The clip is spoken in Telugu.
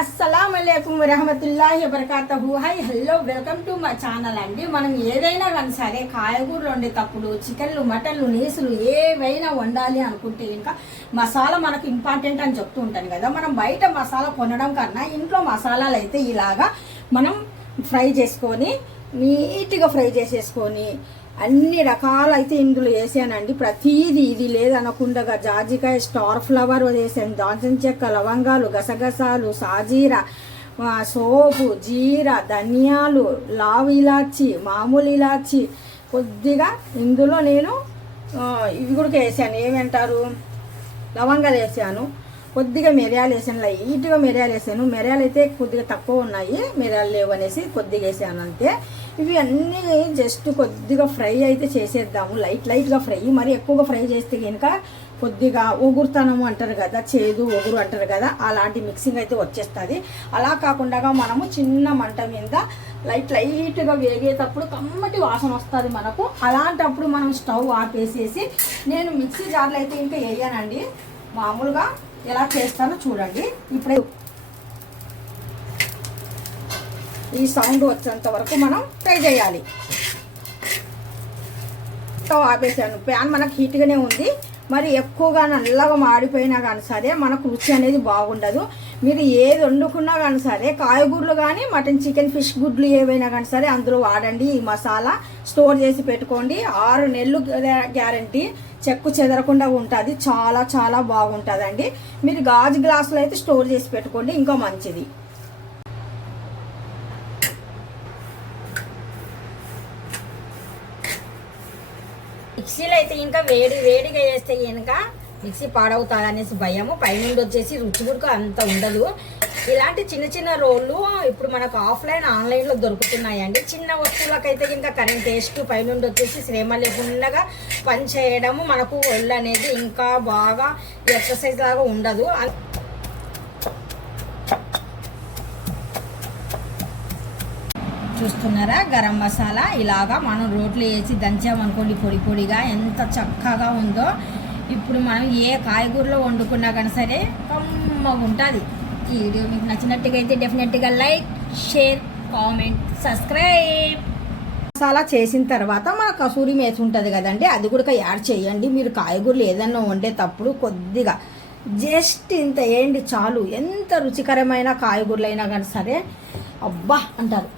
అస్సలాముఅలైకుం వరహమతుల్లాహి వబరకాతుహు. హాయ్ హలో వెల్కమ్ టు మా ఛానల్ అండి. మనం ఏదైనా కానీ సరే కాయగూరలు వండేటప్పుడు చికెన్లు మటన్లు నీసులు ఏవైనా వండాలి అనుకుంటే ఇంకా మసాలా మనకు ఇంపార్టెంట్ అని చెప్తూ ఉంటాను కదా. మనం బయట మసాలా కొనడం కన్నా ఇంట్లో మసాలాలు అయితే ఇలాగా మనం ఫ్రై చేసుకొని నీట్గా ఫ్రై చేసేసుకొని అన్ని రకాలైతే ఇందులో వేసానండి. ప్రతిదీ ఇది లేదనకుండా జాజికాయ, స్టార్ ఫ్లవర్ వేసాను, దాల్చిన చెక్క, లవంగాలు, గసగసాలు, సాజీరా, సోపు, జీరా, ధనియాలు, లావు ఇలాచి, మామూలు ఇలాచి, కొద్దిగా ఇందులో నేను ఇవి కూడా వేసాను. ఏమంటారు, లవంగాలు వేసాను, కొద్దిగా మిరియాలు వేసాను, లైట్గా మిరియాలు వేసాను. మిరియాలు అయితే కొద్దిగా తక్కువ ఉన్నాయి, మిరియాలు లేవు అనేసి కొద్దిగా వేసాను అంతే. ఇవి అన్నీ జస్ట్ కొద్దిగా ఫ్రై అయితే చేసేద్దాము, లైట్గా ఫ్రై. మరి ఎక్కువగా ఫ్రై చేస్తే కనుక కొద్దిగా ఒగురుతనము అంటారు కదా, చేదు ఒగురు అంటారు కదా, అలాంటి మిక్సింగ్ అయితే వచ్చేస్తుంది. అలా కాకుండా మనము చిన్న మంట మీద లైట్గా వేగేటప్పుడు కమ్మటి వాసన వస్తుంది మనకు. అలాంటప్పుడు మనం స్టవ్ ఆపేసేసి నేను మిక్సీ జార్లో అయితే ఇంకా వేయనండి, మామూలుగా ఎలా చేస్తానో చూడండి. ఇప్పుడే ఈ సౌండ్ వచ్చేంత వరకు మనం ఫ్రై చేయాలి. స్టవ్ ఆపేసాను, ప్యాన్ మనకు హీట్గానే ఉంది. మరి ఎక్కువగా నల్లగా మాడిపోయినా కానీ సరే మనకు రుచి అనేది బాగుండదు. మీరు ఏది వండుకున్నా కానీ సరే, కాయగూరలు కానీ మటన్, చికెన్, ఫిష్ గుడ్లు ఏవైనా కానీ సరే అందులో వాడండి. ఈ మసాలా స్టోర్ చేసి పెట్టుకోండి, 6 నెలలు గ్యారంటీ, చెక్కు చెదరకుండా ఉంటుంది. చాలా చాలా బాగుంటుందండి. మీరు గాజు గ్లాసులో అయితే స్టోర్ చేసి పెట్టుకోండి, ఇంకా మంచిది. మిక్సీలో అయితే ఇంకా వేడిగా వేస్తే కనుక మిక్సీ పాడవుతుంది అనేసి భయము. పైనుండి వచ్చేసి రుచి కూడా అంత ఉండదు. ఇలాంటి చిన్న రోళ్ళు ఇప్పుడు మనకు ఆన్లైన్లో దొరుకుతున్నాయండి. చిన్న వస్తువులకైతే ఇంకా కరెంట్ టేస్ట్, పైనుండి వచ్చేసి శ్రమ లేకుండా పని చేయడము, మనకు ఒళ్ళు అనేది ఇంకా బాగా ఎక్సర్సైజ్ లాగా ఉండదు. చూస్తున్నారా, గరం మసాలా ఇలాగా మనం రోట్లో వేసి దంచామనుకోండి పొడిగా ఎంత చక్కగా ఉందో. ఇప్పుడు మనం ఏ కాయగూరలో వండుకున్నా కానీ సరే కమ్మగా ఉంటుంది. ఈ వీడియో మీకు నచ్చినట్టుగా అయితే డెఫినెట్గా like, share, comment, subscribe. Masala చేసిన తర్వాత మన కసూరి మేతి ఉంటుంది కదండి, అది కూడా యాడ్ చేయండి. మీరు కాయగూరలు ఏదన్నా వండేటప్పుడు కొద్దిగా జస్ట్ ఇంత వేయండి చాలు. ఎంత రుచికరమైన కాయగూరలు అయినా కానీ సరే అబ్బా అంటారు.